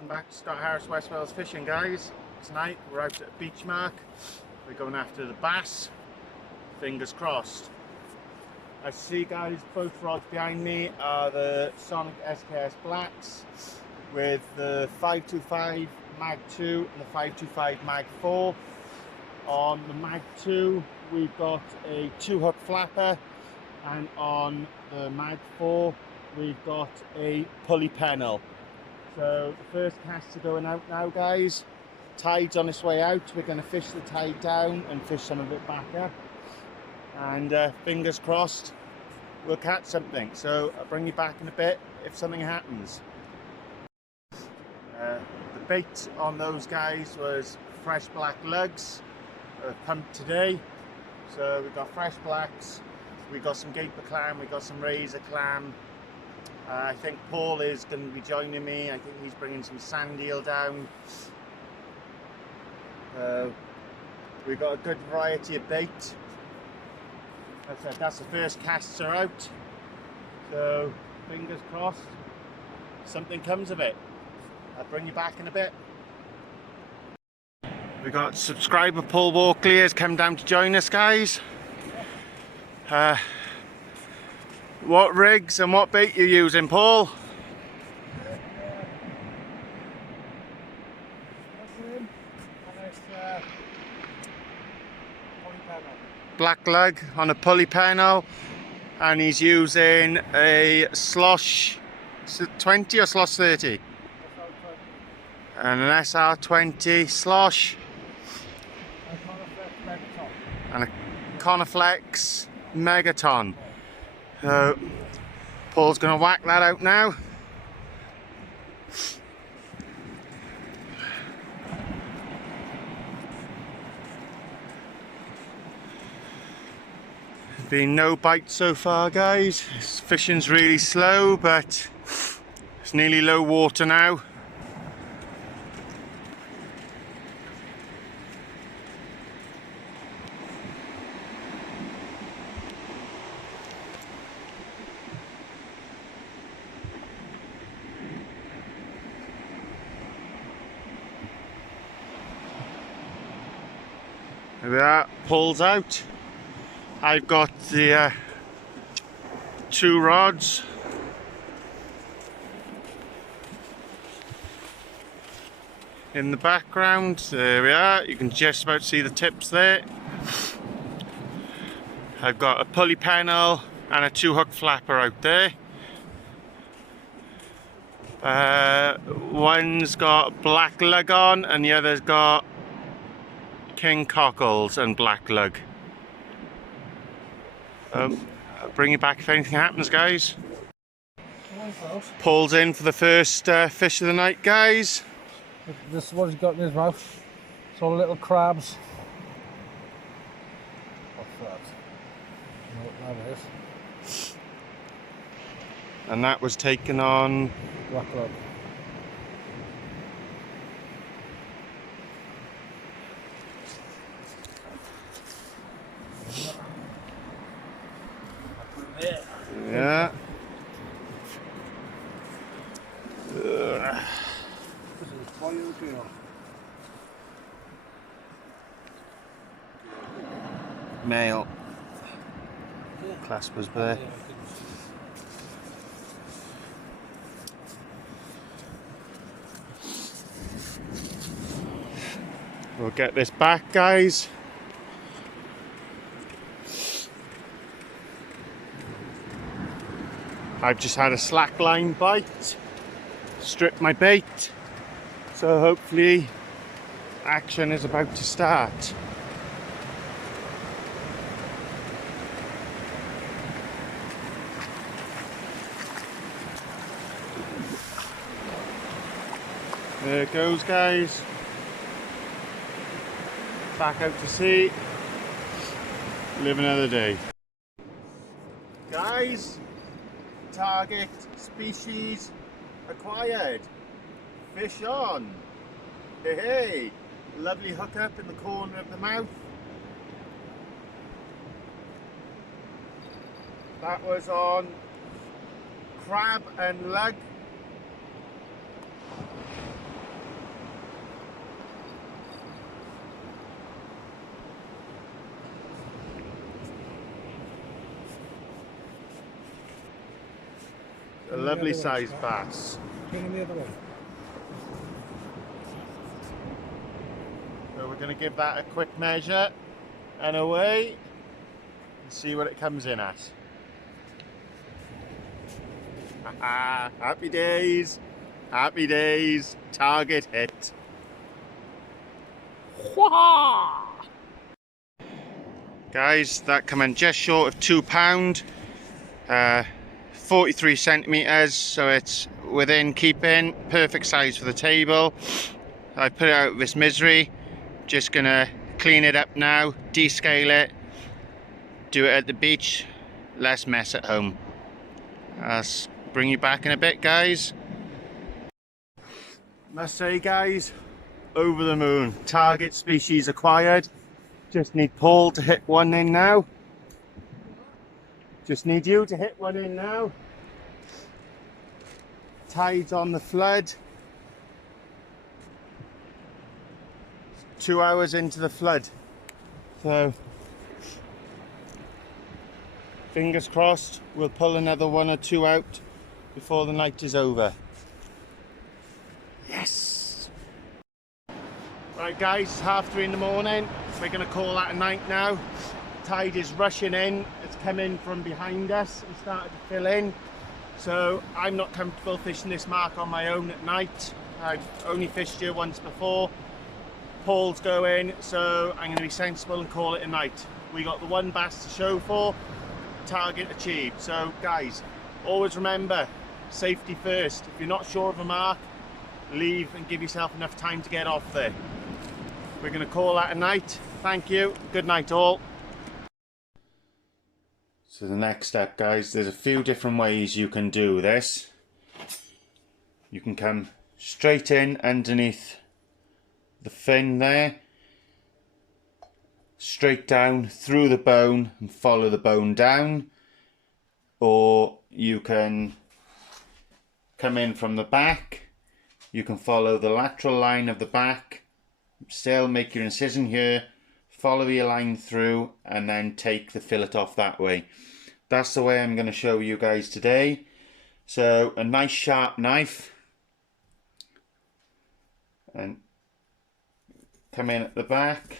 Welcome back to Scott Harris West Wales Fishing, guys. Tonight we're out at Beach Mark. We're going after the bass. Fingers crossed. I see, guys, both rods behind me are the Sonic SKS Blacks with the 525 Mag 2 and the 525 Mag 4. On the Mag 2 we've got a 2-hook flapper, and on the Mag 4 we've got a pulley pennel. So the first casts are going out now, guys. Tide's on its way out. We're going to fish the tide down and fish some of it back up. And fingers crossed, we'll catch something. So I'll bring you back in a bit if something happens. The bait on those guys was fresh black lugs, pumped today. So we've got fresh blacks, we've got some gaper clam, we've got some razor clam. I think Paul is going to be joining me. I think he's bringing some sand eel down. We've got a good variety of bait. As I said, that's the first casts are out. So fingers crossed, something comes of it. I'll bring you back in a bit. We've got subscriber Paul Walkley has come down to join us, guys. What rigs and what bait you using, Paul? Black lug on a pulley pennel, and he's using a slosh 20 or slosh 30 and an SR20 slosh and a Coniflex Megaton. So Paul's going to whack that out now. Been no bites so far, guys. This fishing's really slow, but it's nearly low water now. That pulls out. I've got the 2 rods. In the background, there we are. You can just about see the tips there. I've got a pulley pennel and a 2-hook flapper out there. One's got black lug on and the other's got king cockles and black lug. I'll bring you back if anything happens, guys. Paul's in for the first fish of the night, guys. This is what he's got in his mouth. It's all little crabs. What's that? I know what that is. And that was taken on Black lug. Yeah. Male. Claspers there. We'll get this back, guys. I've just had a slackline bite, stripped my bait, so hopefully action is about to start. There it goes, guys. Back out to sea. Live another day. Guys, target species acquired. Fish on. Hey, hey. Lovely hook up in the corner of the mouth. That was on crab and lug. lovely sized bass. Turn them the other way. So we're going to give that a quick measure and away and see what it comes in at. Happy days, happy days, target hit. Guys, that come in just short of £2, 43 centimeters, so it's within keeping, perfect size for the table. I put it out of this misery. Just gonna clean it up now, descale it, do it at the beach, less mess at home. I'll bring you back in a bit, guys. Must say, guys, over the moon. Target species acquired. Just need Paul to hit one in now. Just need you to hit one in now. Tide's on the flood. 2 hours into the flood. So, fingers crossed, we'll pull another 1 or 2 out before the night is over. Yes! Right guys, it's 3:30 in the morning. We're going to call that a night now. Tide is rushing in. It's come in from behind us and started to fill in. So I'm not comfortable fishing this mark on my own at night. I've only fished here once before. Paul's going, so I'm going to be sensible and call it a night. We got the one bass to show for, target achieved. So guys, always remember, safety first. If you're not sure of a mark, leave and give yourself enough time to get off there. We're going to call that a night. Thank you. Good night all. So the next step, guys, there's a few different ways you can do this. You can come straight in underneath the fin there, straight down through the bone and follow the bone down, or you can come in from the back. You can follow the lateral line of the back, still make your incision here, follow your line through, and then take the fillet off that way. That's the way I'm going to show you guys today. So a nice sharp knife, and come in at the back,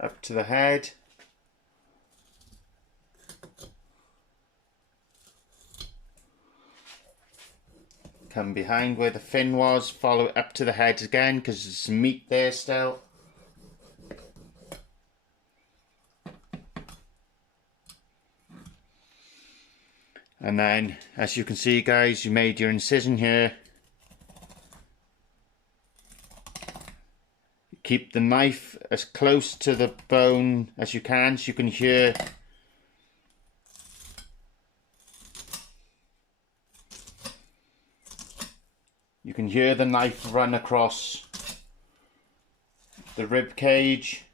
up to the head, come behind where the fin was, follow it up to the head again because there's some meat there still. And then, as you can see guys, you made your incision here. Keep the knife as close to the bone as you can, so you can hear the knife run across the rib cage.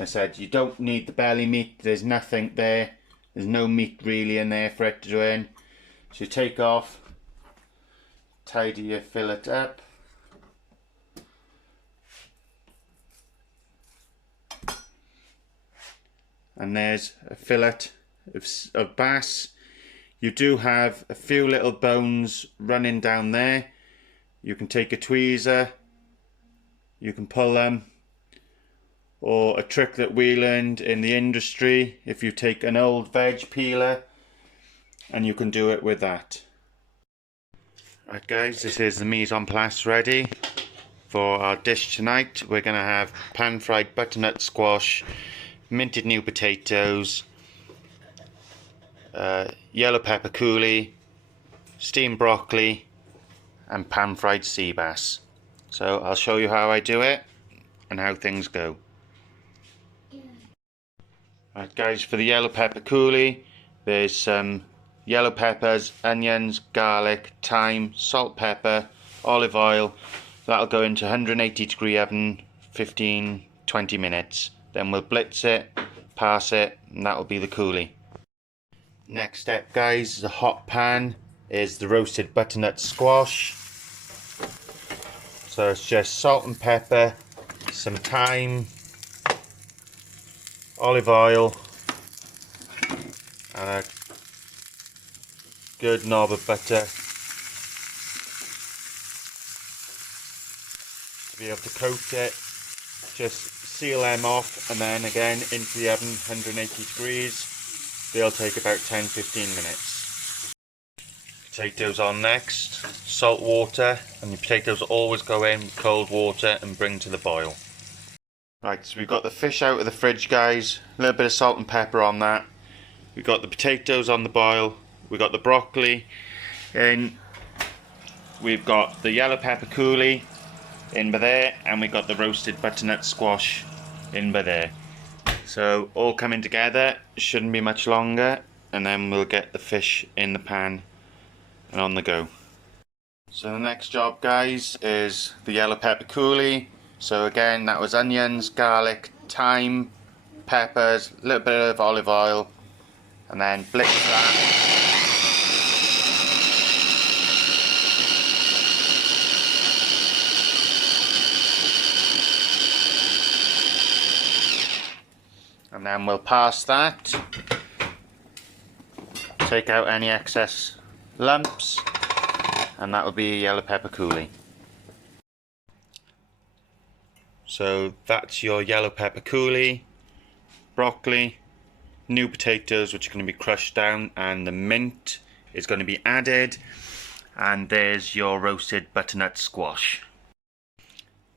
I said you don't need the belly meat, there's nothing there, there's no meat really in there for it to go in. So you take off, tidy your fillet up, and there's a fillet of bass. You do have a few little bones running down there. You can take a tweezer, you can pull them, or a trick that we learned in the industry, if you take an old veg peeler and you can do it with that. Right guys, this is the mise en place ready for our dish tonight. We're going to have pan fried butternut squash, minted new potatoes, yellow pepper coulis, steamed broccoli and pan fried sea bass. So I'll show you how I do it and how things go. Right guys, for the yellow pepper coulis, there's some yellow peppers, onions, garlic, thyme, salt, pepper, olive oil. That'll go into 180-degree oven 15-20 minutes. Then we'll blitz it, pass it, and that'll be the coulis. Next step, guys, is a hot pan is the roasted butternut squash. So it's just salt and pepper, some thyme, olive oil, and a good knob of butter to be able to coat it. Just seal them off and then again into the oven 180 degrees. They'll take about 10-15 minutes. Potatoes on next. Salt water, and the potatoes always go in with cold water and bring to the boil. Right, so we've got the fish out of the fridge, guys. A little bit of salt and pepper on that. We've got the potatoes on the boil. We've got the broccoli in. We've got the yellow pepper coulis in by there, and we've got the roasted butternut squash in by there. So all coming together, shouldn't be much longer, and then we'll get the fish in the pan and on the go. So the next job, guys, is the yellow pepper coulis. So again, that was onions, garlic, thyme, peppers, a little bit of olive oil, and then blitz that. And then we'll pass that, take out any excess lumps, and that will be a yellow pepper coulis. So that's your yellow pepper coulis, broccoli, new potatoes which are going to be crushed down, and the mint is going to be added, and there's your roasted butternut squash.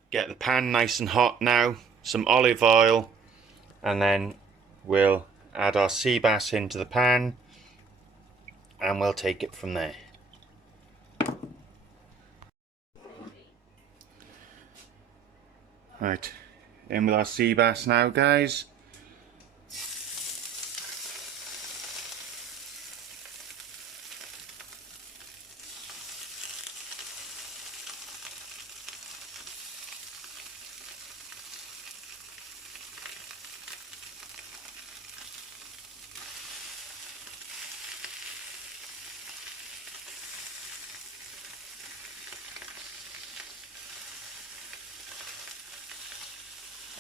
Get the pan nice and hot now, some olive oil, and then we'll add our sea bass into the pan and we'll take it from there. Right, in with our sea bass now, guys.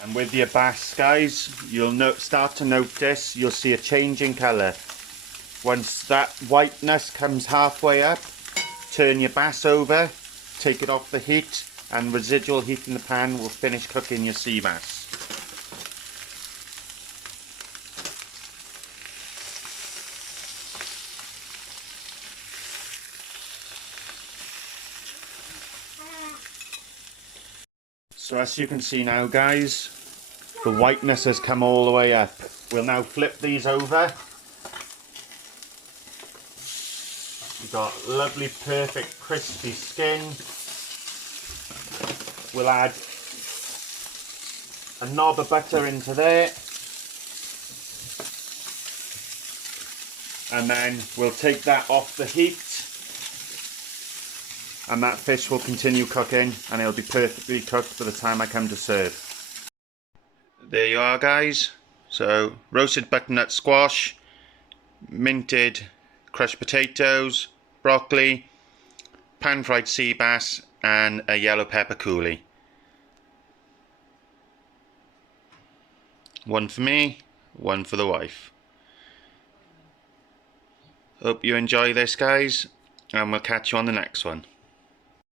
And with your bass, guys, you'll start to notice you'll see a change in colour. Once that whiteness comes halfway up, turn your bass over, take it off the heat, and residual heat in the pan will finish cooking your sea bass. So as you can see now, guys, the whiteness has come all the way up. We'll now flip these over. We've got lovely, perfect, crispy skin. We'll add a knob of butter into there. And then we'll take that off the heat. And that fish will continue cooking, and it'll be perfectly cooked by the time I come to serve. There you are, guys. So roasted butternut squash, minted crushed potatoes, broccoli, pan fried sea bass, and a yellow pepper coulis. One for me, one for the wife. Hope you enjoy this, guys, and we'll catch you on the next one.